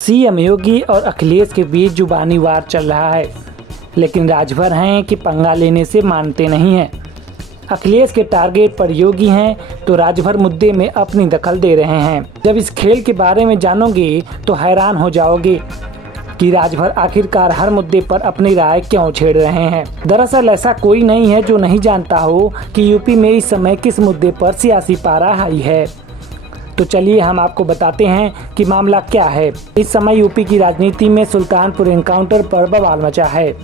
CM योगी और अखिलेश के बीच जुबानी वार चल रहा है, लेकिन राजभर हैं कि पंगा लेने से मानते नहीं हैं। अखिलेश के टारगेट पर योगी हैं तो राजभर मुद्दे में अपनी दखल दे रहे हैं। जब इस खेल के बारे में जानोगे तो हैरान हो जाओगे कि राजभर आखिरकार हर मुद्दे पर अपनी राय क्यों छेड़ रहे हैं। दरअसल ऐसा कोई नहीं है जो नहीं जानता हो कि यूपी में इस समय किस मुद्दे पर सियासी पारा हाई है। तो चलिए हम आपको बताते हैं कि मामला क्या है। इस समय यूपी की राजनीति में सुल्तानपुर एनकाउंटर पर बवाल मचा है।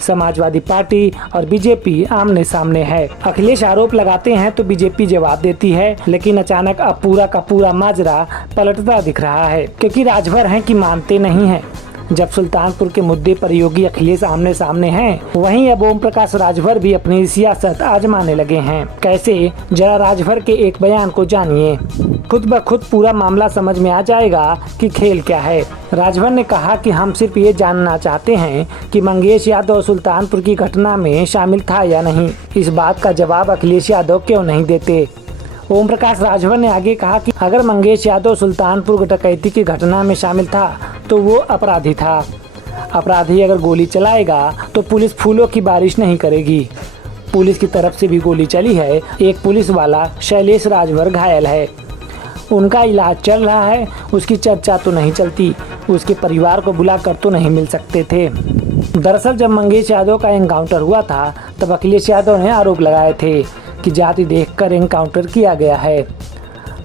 समाजवादी पार्टी और बीजेपी आमने सामने है। अखिलेश आरोप लगाते हैं तो बीजेपी जवाब देती है, लेकिन अचानक अब पूरा का पूरा माजरा पलटता दिख रहा है, क्योंकि राजभर हैं कि मानते नहीं हैं। जब सुल्तानपुर के मुद्दे पर योगी अखिलेश आमने सामने हैं, वहीं अब ओम प्रकाश राजभर भी अपनी सियासत आजमाने लगे हैं। कैसे, जरा राजभर के एक बयान को जानिए। खुद ब खुद पूरा मामला समझ में आ जाएगा कि खेल क्या है। राजभर ने कहा कि हम सिर्फ ये जानना चाहते हैं कि मंगेश यादव सुल्तानपुर की घटना में शामिल था या नहीं। इस बात का जवाब अखिलेश यादव क्यों नहीं देते। ओम प्रकाश राजभर ने आगे कहा कि अगर मंगेश यादव सुल्तानपुर डकैती की घटना में शामिल था तो वो अपराधी था। अपराधी अगर गोली चलाएगा तो पुलिस फूलों की बारिश नहीं करेगी। पुलिस की तरफ से भी गोली चली है। एक पुलिस वाला शैलेश राजभर घायल है, उनका इलाज चल रहा है। उसकी चर्चा तो नहीं चलती, उसके परिवार को बुलाकर तो नहीं मिल सकते थे। दरअसल जब मंगेश यादव का एनकाउंटर हुआ था तब अखिलेश यादव ने आरोप लगाए थे कि जाति देखकर एनकाउंटर किया गया है।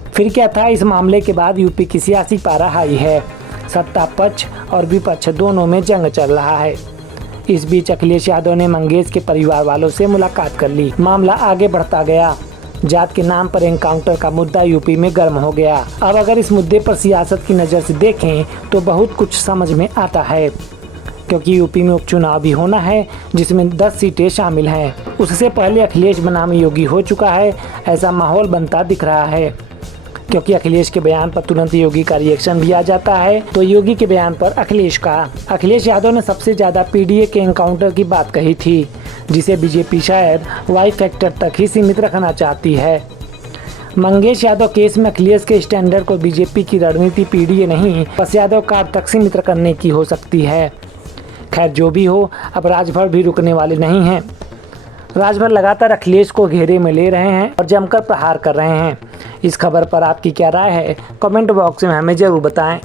फिर क्या था, इस मामले के बाद यूपी की सियासी पारा हाई है। सत्ता पक्ष और विपक्ष दोनों में जंग चल रहा है। इस बीच अखिलेश यादव ने मंगेश के परिवार वालों से मुलाकात कर ली। मामला आगे बढ़ता गया। जात के नाम पर एनकाउंटर का मुद्दा यूपी में गर्म हो गया। अब अगर इस मुद्दे पर सियासत की नज़र से देखें तो बहुत कुछ समझ में आता है, क्योंकि यूपी में उपचुनाव भी होना है जिसमें 10 सीटें शामिल हैं। उससे पहले अखिलेश बनाम योगी हो चुका है, ऐसा माहौल बनता दिख रहा है, क्योंकि अखिलेश के बयान पर तुरंत योगी का रिएक्शन भी आ जाता है, तो योगी के बयान पर अखिलेश का। अखिलेश यादव ने सबसे ज़्यादा पीडीए के एनकाउंटर की बात कही थी, जिसे बीजेपी शायद वाई फैक्टर तक ही सीमित रखना चाहती है। मंगेश यादव केस में अखिलेश के स्टैंडर्ड को बीजेपी की रणनीति पीडीए नहीं बस यादव कार तक सीमित करने की हो सकती है। खैर जो भी हो, अब राजभर भी रुकने वाले नहीं हैं। राजभर लगातार अखिलेश को घेरे में ले रहे हैं और जमकर प्रहार कर रहे हैं। इस खबर पर आपकी क्या राय है, कमेंट बॉक्स में हमें ज़रूर बताएं।